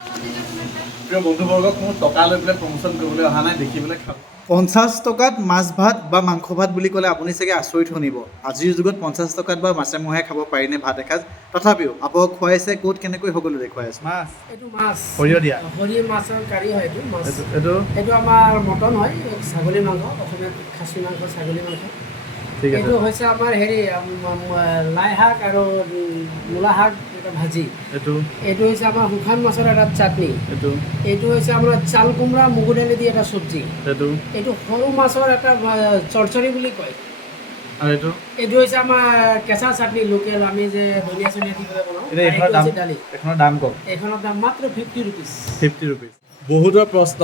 প্ৰিয় বন্ধুবৰ্গক মোৰ টকা লৈ পেলাই প্ৰমোশ্যন কৰিবলৈ অহা নাই, দেখিবলৈ খাব। 50 টকাত মাছ ভাত বা মাংস ভাত বুলি ক'লে আপুনি চাগে আচৰিত শুনিব। আজিৰ যুগত 50 টকাত বা মাছে মঙহে খাব পাৰিনে ভাত এসাঁজ? তথাপিও আপোনাক খুৱাইছে ক'ত কেনেকৈ সকলো দেখুৱাই আছে। মাছ এইটো মাছ সৰিয়হ দিয়া সৰিয়হ মাছৰ কাৰী হয় এইটো মাছ। এইটো আমাৰ মটন হয়, ছাগলী মাংস, অসমীয়াত খাচী মাংস, ছাগলী মাংস। ঠিক আছে। এইটো হৈছে আমাৰ লাই শাক আৰু মূলা শাক এটা ভাজি। এইটো হৈছে আমাৰ শুকান মাছৰ এটা চাটনি। এইটো হৈছে আমাৰ চাল কোমৰা মগু দালি দি এটা চব্জি। এইটো সৰু মাছৰ এটা চৰচৰি বুলি কয়। আৰু এইটো হৈছে আমাৰ কেঁচা চাটনি লোকেল, আমি যে ধনিয়া চনিয়া দি পেলাই বনাওঁ। এইখনৰ দাম কওক। এইখনৰ দাম মাত্ৰ 50 ৰুপিজ। 50 ৰুপিজ। বহুতৰ প্ৰশ্ন,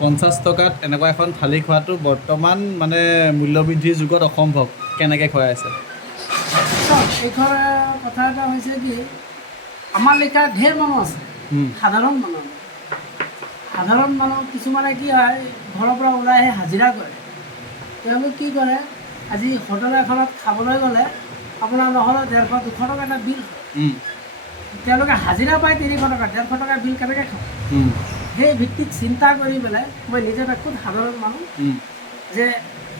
50 টকাত এনেকুৱা এখন থালি খোৱাটো বৰ্তমান মানে মূল্যবৃদ্ধিৰ যুগত অসম্ভৱ, কেনেকৈ খুৱাই আছে? এইখন কথা এটা হৈছে কি, আমাৰ লেখা ঢেৰ মানুহ আছে, সাধাৰণ মানুহ কিছুমানে কি হয় ঘৰৰ পৰা ওলাই আহি হাজিৰা কৰে। তেওঁলোক কি কৰে, আজি হোটেল এখনত খাবলৈ গ'লে আপোনাৰ নহ'লে 150-200 টকা এটা বিল হয়। তেওঁলোকে হাজিৰা পায় 300 টকা, 150 টকা বিল কেনেকৈ খাব? সেই ভিত্তিত চিন্তা কৰি পেলাই মই নিজে খুব সাধাৰণ মানুহ, যে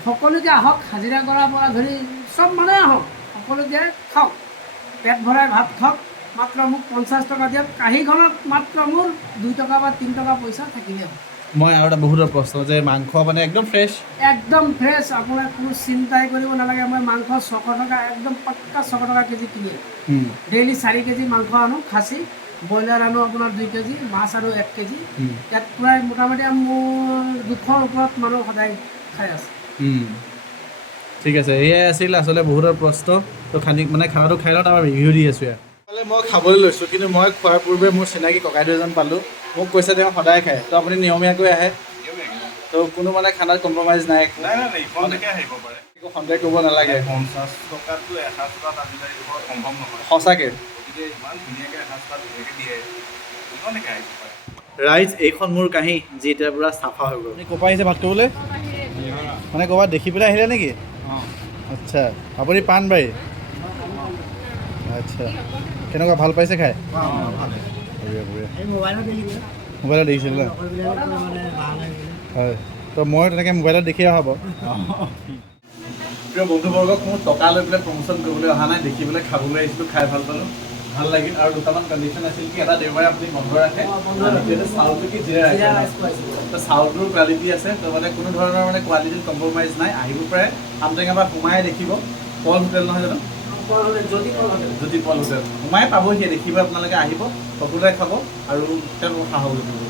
সকলোকে আহক, হাজিৰা কৰাৰ পৰা ধৰি চব মানুহে আহক, সকলোকে খাওক, পেট ভৰাই ভাত খাওক, মাত্ৰ মোক 50 টকা দিয়ক। কাঁহীখনত মাত্ৰ মোৰ 2 টকা বা 3 টকা পইচা থাকিলে হ'ল। মই আৰু এটা বহুতৰ প্ৰশ্ন, যে মাংস মানে একদম ফ্ৰেছ? একদম ফ্ৰেছ, আপোনাৰ কোনো চিন্তাই কৰিব নালাগে। মই মাংস 600 টকা, একদম পাক্কা 600 টকা কেজি কিনি আনো। ডেইলি 4 কেজি মাংস আনো খাচী, ব্ৰইলাৰ আনো আপোনাৰ 2 কেজি, মাছ আৰু 1 কেজি। ইয়াত প্ৰায় মোটামুটি মোৰ 200ৰ ওপৰত মানুহ সদায় খাই আছে। ঠিক আছে, এয়াই আছিল আচলতে বহুতৰ প্ৰশ্ন। তো খানাটো খাই লওঁ, তাৰপৰা ৰিভিউ দি আছোঁ ইয়াত। মই খাবলৈ লৈছোঁ, কিন্তু মই খোৱাৰ পূৰ্বে মোৰ চিনাকি ককাইদেউ এজন পালোঁ। মোক কৈছে তেওঁ সদায় খায়, তো আপুনি নিয়মীয়াকৈ আহে? তো কোনো খানাত কম্প্ৰমাইজ নাই? ইখনলৈকে আহিব পাৰে, একো সন্দেহ কৰিব নালাগে। 50 টকাতটো এসাঁজ ভাত আজিকালি সম্ভৱ নহয়। সঁচাকৈ গতিকে ইমান ধুনীয়াকৈ এসাঁজ ভাত ধুনীয়াকৈ দিয়ে, ইখনলৈকে আহিব পাৰে। ৰাইজ, এইখন মোৰ কাঁহী যি এতিয়া পূৰা চাফা হৈ গ'ল। আপুনি ক'ৰ পৰা আহিছে ভাত খাবলৈ? মানে ক'ৰবাত দেখি পেলাই আহিলে নেকি? আচ্ছা, আপুনি পাণবাৰী? আচ্ছা, কেনেকুৱা, ভাল পাইছে খাই? মোবাইলত দেখিছিল ন? হয়, তো মই তেনেকৈ মোবাইলত দেখি অহা বাৰু। প্ৰিয় বন্ধুবৰ্গক মোৰ টকা লৈ পেলাই প্ৰমোশ্যন কৰিবলৈ অহা নাই, দেখিবলৈ খাবলৈ আহিছিলোঁ, খাই ভাল পালোঁ, ভাল লাগিল। আৰু দুটামান কণ্ডিশ্যন আছিল কি, এটা দেওবাৰে আপুনি বন্ধ ৰাখে, চাউলটো কি জিৰা ৰাইচ, তো চাউলটোৰ কোৱালিটি আছে, তো কোনো ধৰণৰ কোৱালিটিত কম্প্ৰমাইজ নাই। আহিব পাৰে, আমটেঙা পৰা সোমাই দেখিব, পল হোটেল নহয় জানো? জ্যোতি পল হোটেল সোমাই পাবহি, দেখিব আপোনালোকে, আহিব, সকলোৱে খাব আৰু তেওঁলোকক সাহস দিব।